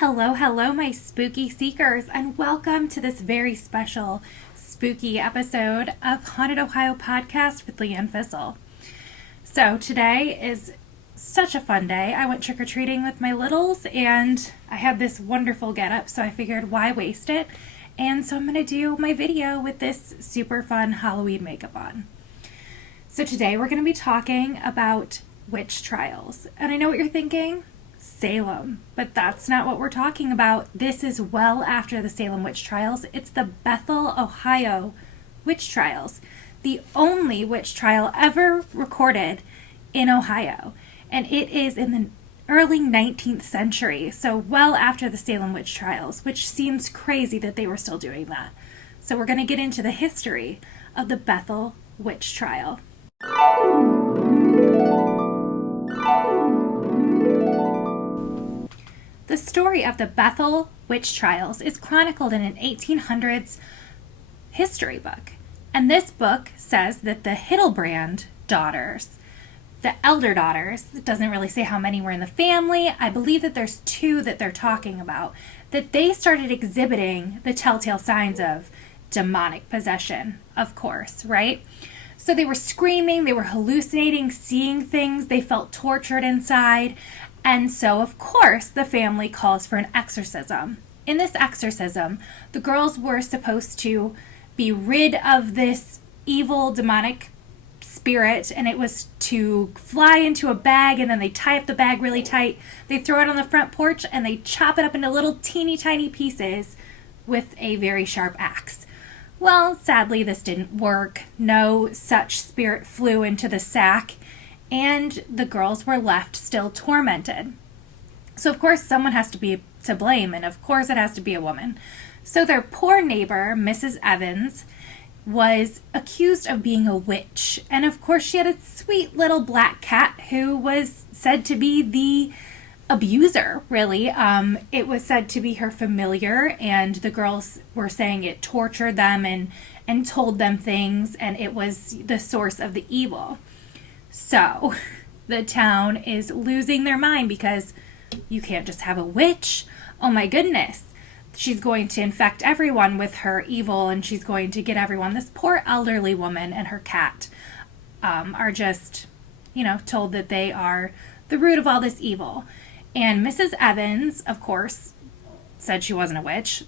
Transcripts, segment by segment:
Hello, hello, my spooky seekers, and welcome to this very special spooky episode of Haunted Ohio Podcast with Leanne Fissel. So today is such a fun day. I went trick-or-treating with my littles, and I had this wonderful getup, so I figured why waste it? And so I'm going to do my video with this super fun Halloween makeup on. So today we're going to be talking about witch trials. And I know what you're thinking. Salem, but that's not what we're talking about. This is well after the Salem witch trials. It's the Bethel, Ohio witch trials, the only witch trial ever recorded in Ohio, and it is in the early 19th century, so well after the Salem witch trials, which seems crazy that they were still doing that. So we're going to get into the history of the Bethel witch trial. The story of the Bethel witch trials is chronicled in an 1800s history book. And this book says that the Hildebrand daughters, the elder daughters, it doesn't really say how many were in the family. I believe that there's two that they're talking about, that they started exhibiting the telltale signs of demonic possession, of course, right? So they were screaming, they were hallucinating, seeing things, they felt tortured inside. And so, of course, the family calls for an exorcism. In this exorcism, the girls were supposed to be rid of this evil demonic spirit, and it was to fly into a bag, and then they tie up the bag really tight. They throw it on the front porch, and they chop it up into little teeny tiny pieces with a very sharp axe. Well, sadly, this didn't work. No such spirit flew into the sack, and the girls were left still tormented. So, of course, someone has to be to blame, and of course it has to be a woman. So their poor neighbor, Mrs. Evans, was accused of being a witch. And of course she had a sweet little black cat who was said to be the abuser, really. It was said to be her familiar, and the girls were saying it tortured them and told them things, and it was the source of the evil. So the town is losing their mind because you can't just have a witch. Oh my goodness. She's going to infect everyone with her evil, and she's going to get everyone. This poor elderly woman and her cat are just, told that they are the root of all this evil. And Mrs. Evans, of course, said she wasn't a witch.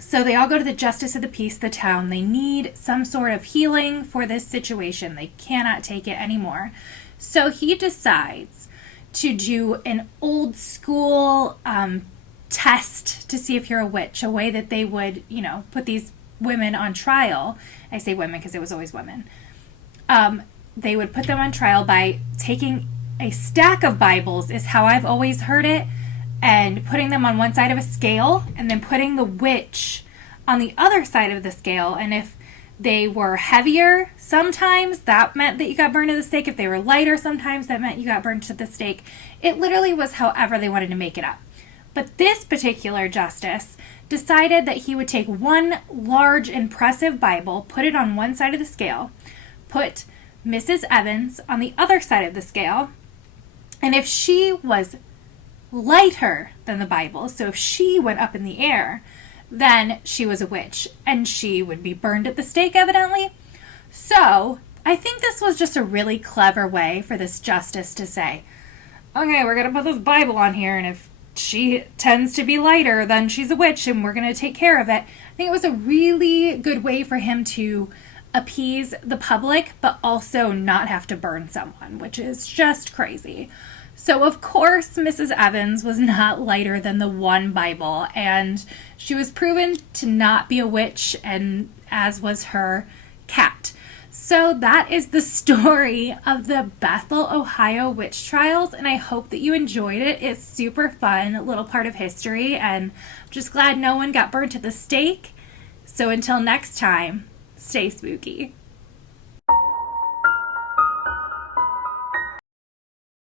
So they all go to the justice of the peace of the town. They need some sort of healing for this situation. They cannot take it anymore. So he decides to do an old school test to see if you're a witch, a way that they would, put these women on trial. I say women because it was always women. They would put them on trial by taking a stack of Bibles, is how I've always heard it, and putting them on one side of a scale, and then putting the witch on the other side of the scale. And if they were heavier, sometimes that meant that you got burned to the stake. If they were lighter, sometimes that meant you got burned to the stake. It literally was however they wanted to make it up. But this particular justice decided that he would take one large, impressive Bible, put it on one side of the scale, put Mrs. Evans on the other side of the scale, and if she was lighter than the Bible, so if she went up in the air, then she was a witch, and she would be burned at the stake, evidently. So I think this was just a really clever way for this justice to say, okay, we're going to put this Bible on here, and if she tends to be lighter, then she's a witch, and we're going to take care of it. I think it was a really good way for him to appease the public, but also not have to burn someone, which is just crazy. So, of course, Mrs. Evans was not lighter than the one Bible, and she was proven to not be a witch, and as was her cat. So that is the story of the Bethel, Ohio witch trials, and I hope that you enjoyed it. It's super fun, a little part of history, and I'm just glad no one got burnt at the stake. So until next time, stay spooky.